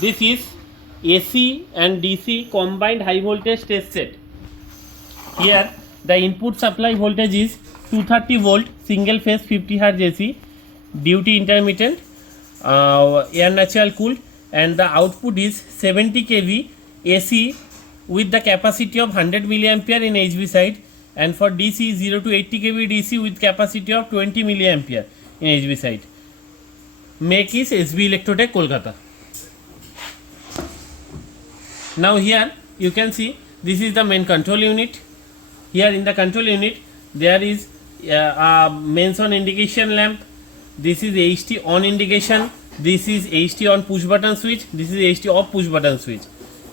This is AC and DC combined high voltage test set. Here the input supply voltage is 230 volt single phase 50 Hz AC duty intermittent air natural cooled, and the output is 70 kV AC with the capacity of 100 milliampere in HV side, and for DC 0 to 80 kV DC with capacity of 20 milliampere in HV side. Make is SB.ELECTROTECH, Kolkata. Now here you can see this is the main control unit. Here in the control unit there is a mains on indication lamp. This is HT on indication. This is HT on push button switch. This is HT off push button switch.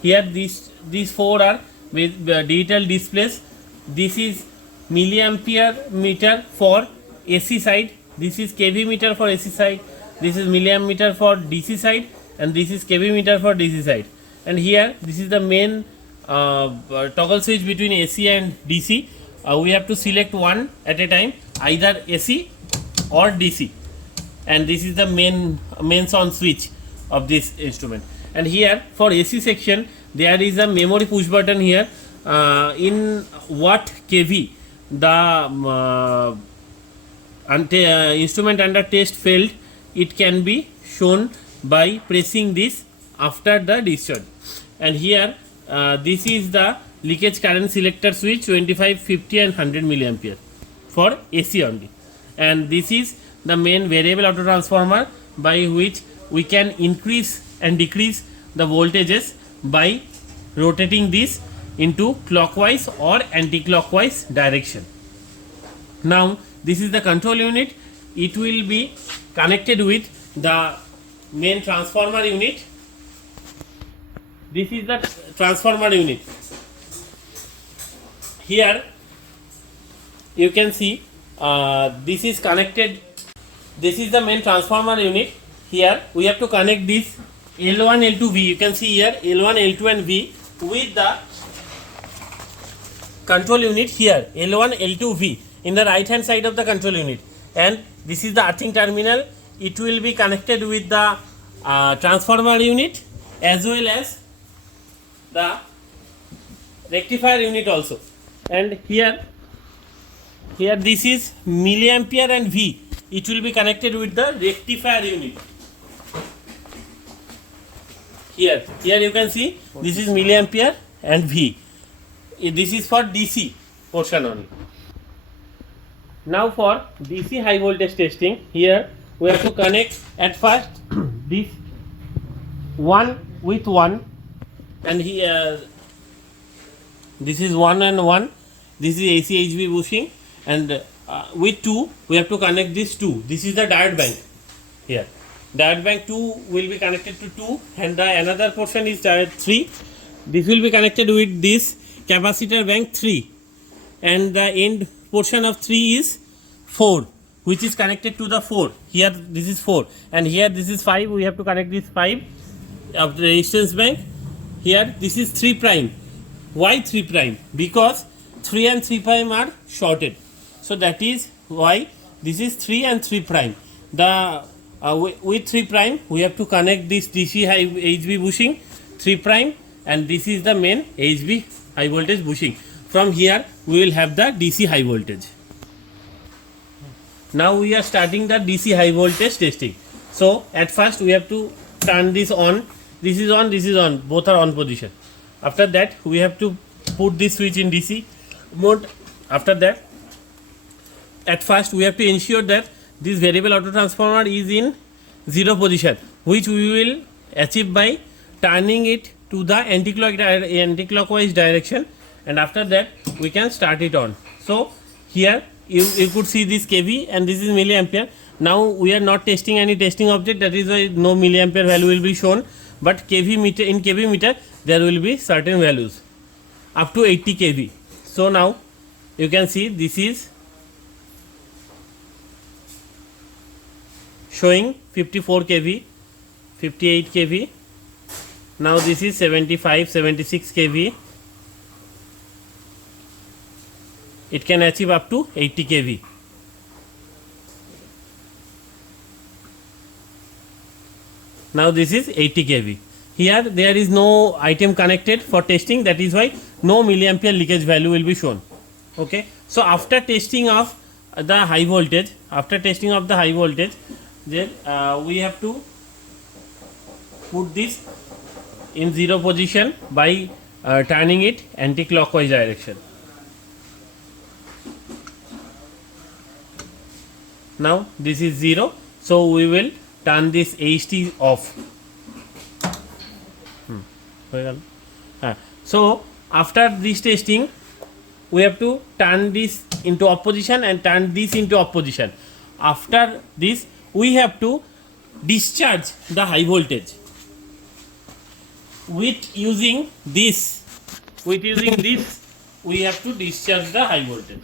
Here these four are with digital displays. This is milliampere meter for AC side. This is kV meter for AC side. This is milliammeter for DC side, and this is kV meter for DC side. And here this is the main toggle switch between AC and DC. We have to select one at a time, either AC or DC, and this is the mains on switch of this instrument. And here for AC section there is a memory push button here. In what kV the instrument under test failed, it can be shown by pressing this after the discharge. And here this is the leakage current selector switch 25, 50 and 100 milliampere for AC only. And this is the main variable auto transformer by which we can increase and decrease the voltages by rotating this into clockwise or anti-clockwise direction. Now this is the control unit. It will be connected with the main transformer unit. This is the transformer unit. Here you can see this is connected. This is the main transformer unit. Here we have to connect this L1, L2, V. You can see here L1, L2 and V with the control unit here L1, L2, V in the right hand side of the control unit. And this is the earthing terminal. It will be connected with the transformer unit as well as the rectifier unit also. And here this is milliampere and V. It will be connected with the rectifier unit. Here you can see this is milliampere and V. This is for DC portion only. Now for DC high voltage testing, here we have to connect at first this one with one, and here this is 1 and 1. This is AC HV bushing, and with 2 we have to connect this 2. This is the diode bank. Here diode bank 2 will be connected to 2, and the another portion is diode 3. This will be connected with this capacitor bank 3, and the end portion of 3 is 4, which is connected to the 4. Here this is 4, and here this is 5. We have to connect this 5 of the resistance bank. Here this is 3 prime. Why 3 prime? Because 3 and 3 prime are shorted, so that is why this is 3 and 3 prime. The with 3 prime we have to connect this DC high HV bushing 3 prime, and this is the main HV high voltage bushing. From here we will have the DC high voltage. Now we are starting the DC high voltage testing. So at first we have to turn this on. This is on, this is on, both are on position. After that we have to put this switch in DC mode. After that, at first we have to ensure that this variable auto transformer is in 0 position, which we will achieve by turning it to the anti-clockwise direction, and after that we can start it on. So here you could see this kV and this is milliampere. Now we are not testing any testing object, that is why no milliampere value will be shown, but kV meter, in kV meter there will be certain values up to 80 kV. So now you can see this is showing 54 kV, 58 kV. Now this is 75, 76 kV. It can achieve up to 80 kV. Now this is 80 kV. here there is no item connected for testing, that is why no milliampere leakage value will be shown. Okay, so after testing of the high voltage, then we have to put this in zero position by turning it anti-clockwise direction. Now this is 0, so we will turn this HT off. So after this testing, we have to turn this into off position and turn this into off position. After this, we have to discharge the high voltage with using this. We have to discharge the high voltage.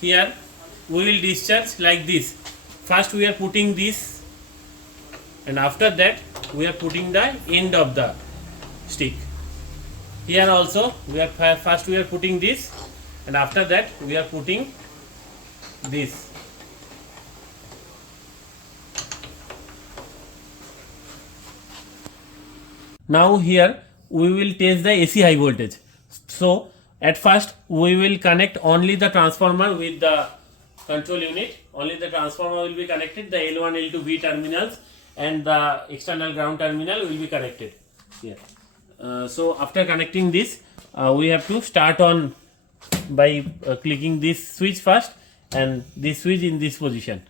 Here we will discharge like this. First we are putting this, and after that we are putting the end of the stick. Here also we are putting this, and after that we are putting this. Now here we will test the AC high voltage. So at first we will connect only the transformer with the control unit. Only the transformer will be connected, the L1, L2, V terminals, and the external ground terminal will be connected here. So after connecting this, we have to start on by clicking this switch first and this switch in this position.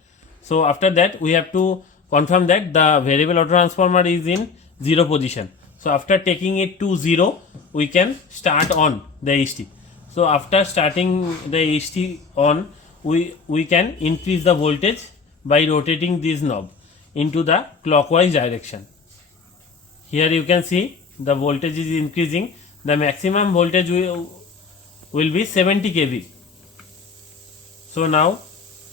So after that we have to confirm that the variable auto transformer is in 0 position. So after taking it to 0, we can start on the HT. So after starting the HT on, we can increase the voltage by rotating this knob into the clockwise direction. Here you can see the voltage is increasing. The maximum voltage will be 70 kV. So now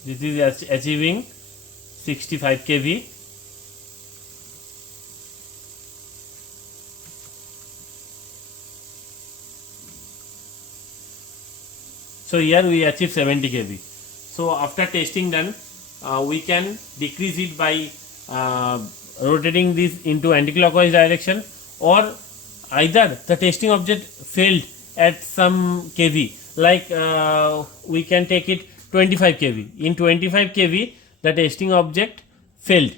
this is achieving 65 kV. So here we achieve 70 kV. So after testing done, we can decrease it by rotating this into anti-clockwise direction, or either the testing object failed at some kV, like we can take it 25 kV. In 25 kV the testing object failed.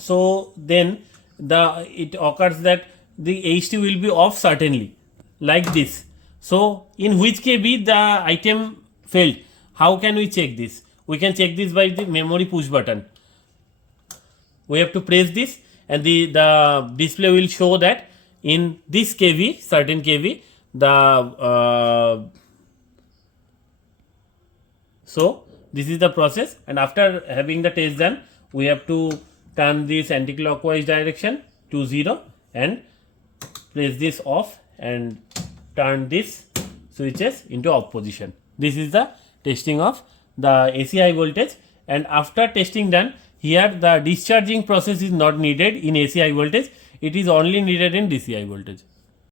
So then it occurs that the HT will be off certainly, like this. So in which kV the item failed? How can we check this? We can check this by the memory push button. We have to press this, and the display will show that in this kV, certain kV, so this is the process. And after having the test done, we have to turn this anti-clockwise direction to 0 and place this off and turn this switches into off position. This is the testing of the AC high voltage. And after testing done, here the discharging process is not needed in AC high voltage, it is only needed in DC high voltage.